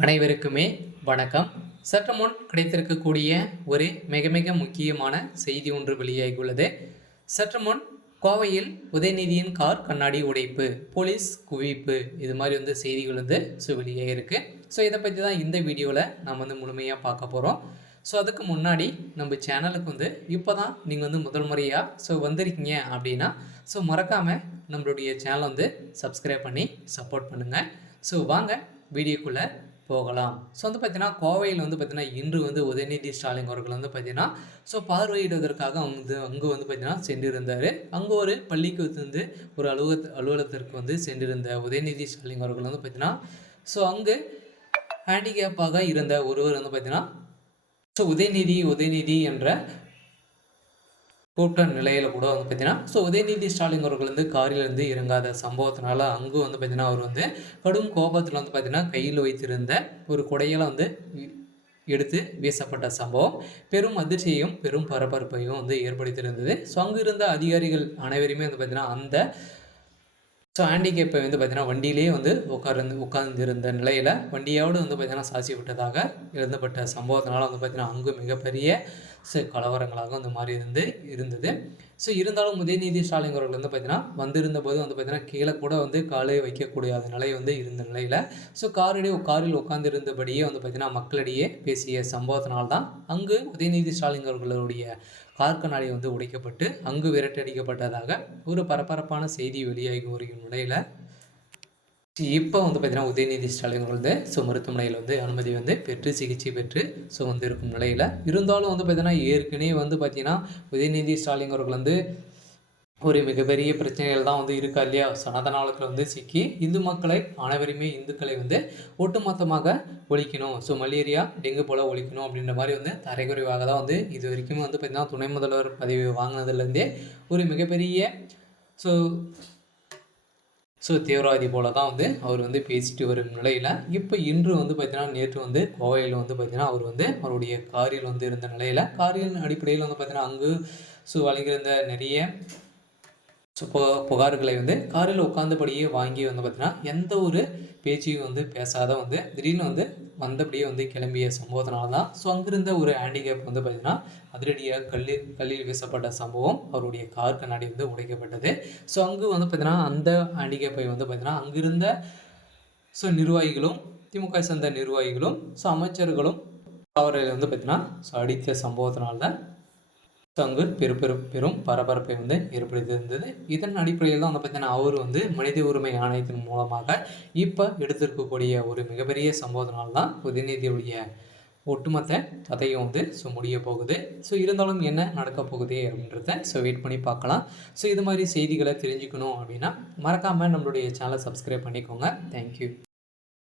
அனைவருக்குமே வணக்கம். சற்று முன் கிடைத்திருக்கக்கூடிய ஒரு மிக மிக முக்கியமான செய்தி ஒன்று வெளியாகியுள்ளது. சற்று முன் கோவையில் உதயநிதியின் கார் கண்ணாடி உடைப்பு, போலீஸ் குவிப்பு, இது மாதிரி செய்திகள் வெளியாகிருக்கு. இதை பற்றி தான் இந்த வீடியோவில் நாம் முழுமையாக பார்க்க போகிறோம். அதுக்கு முன்னாடி நம்ம சேனலுக்கு இப்போ தான் நீங்கள் முதல் முறையாக வந்திருக்கீங்க அப்படின்னா மறக்காமல் நம்மளுடைய சேனலை சப்ஸ்கிரைப் பண்ணி சப்போர்ட் பண்ணுங்கள். வாங்க வீடியோக்குள்ளே போகலாம். பார்த்தீங்கன்னா கோவையில் பார்த்தீங்கன்னா இன்று உதயநிதி ஸ்டாலின் அவர்கள் பார்த்தீங்கன்னா பார்வையிடுவதற்காக அங்கே பார்த்தீங்கன்னா சென்றிருந்தார். அங்கே ஒரு பள்ளிக்கு ஒரு அலுவலகத்திற்கு சென்றிருந்த உதயநிதி ஸ்டாலின் அவர்கள் பார்த்தீங்கன்னா அங்கு ஹேண்டிகேப்பாக இருந்த ஒருவர் பார்த்தீங்கன்னா உதயநிதி என்ற கூட்ட நிலையில் கூட பார்த்தீங்கன்னா உதயநிதி ஸ்டாலின் அவர்கள் காரிலிருந்து இறங்காத சம்பவத்தினால அங்கு பார்த்தீங்கன்னா அவர் கடும் கோபத்தில் பார்த்தீங்கன்னா கையில் வைத்திருந்த ஒரு குடையால் எடுத்து வீசப்பட்ட சம்பவம் பெரும் அதிர்ச்சியையும் பெரும் பரபரப்பையும் ஏற்படுத்தியிருந்தது. அங்கு இருந்த அதிகாரிகள் அனைவருமே பார்த்தீங்கன்னா அந்த ஹேண்டிகேப்பை பார்த்தீங்கன்னா வண்டியிலே உட்கார்ந்திருந்த நிலையில் வண்டியோடு பார்த்தீங்கன்னா சாட்சி விட்டதாக எழுதப்பட்ட சம்பவத்தினால பார்த்தீங்கன்னா அங்கு மிகப்பெரிய கலவரங்களாக மாறி இருந்தது. இருந்தாலும் உதயநிதி ஸ்டாலின் அவர்கள் பார்த்தீங்கன்னா வந்திருந்த போது பார்த்தீங்கன்னா கீழே கூட காலை வைக்கக்கூடிய நிலை இருந்த நிலையில் காரில் உட்கார்ந்திருந்தபடியே பார்த்தீங்கன்னா மக்களிடையே பேசிய சம்பவத்தினால்தான் அங்கு உதயநிதி ஸ்டாலின் அவர்களுடைய கார் கண்ணாடி உடைக்கப்பட்டு அங்கு விரட்டடிக்கப்பட்டதாக ஒரு பரபரப்பான செய்தி வெளியாகி வருகிற நிலையில் இப்போ பார்த்தீங்கன்னா உதயநிதி ஸ்டாலின் அவர்களது மருத்துவமனையில் அனுமதி பெற்று சிகிச்சை பெற்று இருக்கும் நிலையில் இருந்தாலும் பார்த்தீங்கன்னா ஏற்கனவே பார்த்தீங்கன்னா உதயநிதி ஸ்டாலின் அவர்கள் ஒரு மிகப்பெரிய பிரச்சனைகள் தான் இருக்கா இல்லையா. சனாதனத்தில் சிக்கி இந்து மக்களை அனைவருமே இந்துக்களை ஒட்டுமொத்தமாக ஒழிக்கணும், மலேரியா டெங்கு போல் ஒழிக்கணும் அப்படின்ற மாதிரி தரைக்குறைவாக தான் இது வரைக்கும் பார்த்தீங்கன்னா துணை முதல்வர் பதவி வாங்கினதுலேருந்தே ஒரு மிகப்பெரிய தீவிரவாதி போல தான் அவர் பேசிட்டு வரும் நிலையில் இப்போ இன்று பார்த்தீங்கன்னா நேற்று கோவையில் பார்த்தீங்கன்னா அவர் அவருடைய காரில் இருந்த நிலையில் காரின் அடிப்படையில் பார்த்தீங்கன்னா அங்கு வழங்கியிருந்த நிறைய புகார்களை காரில் உட்கார்ந்தபடியே வாங்கி பார்த்தீங்கன்னா எந்த ஒரு பேச்சையும் பேசாத திடீர்னு வந்தபடியே கிளம்பிய சம்பவத்தினால தான் அங்கிருந்த ஒரு ஹேண்டிகேப் பார்த்தீங்கன்னா அதிரடியாக கல்லில் வீசப்பட்ட சம்பவம் அவருடைய கார் கண்ணாடி உடைக்கப்பட்டது. அங்கு பார்த்தீங்கன்னா அந்த ஹேண்டிகேப்பை பார்த்தீங்கன்னா அங்கிருந்த நிர்வாகிகளும் திமுக சேர்ந்த நிர்வாகிகளும் அமைச்சர்களும் அவரை பார்த்தீங்கன்னா அடித்த சம்பவத்தினால்தான் அங்கு பெரும் பரபரப்பை ஏற்படுத்தியிருந்தது. இதன் அடிப்படையில் தான் பார்த்தீங்கன்னா அவர் மனித உரிமை ஆணையத்தின் மூலமாக இப்போ எடுத்திருக்கக்கூடிய ஒரு மிகப்பெரிய சம்பவத்தினால தான் உதயநிதியுடைய ஒட்டுமொத்த கதையும் முடிய போகுது. இருந்தாலும் என்ன நடக்க போகுது அப்படின்றத வெயிட் பண்ணி பார்க்கலாம். இது மாதிரி செய்திகளை தெரிஞ்சுக்கணும் அப்படின்னா மறக்காமல் நம்மளுடைய சேனலை சப்ஸ்கிரைப் பண்ணிக்கோங்க. தேங்க்யூ.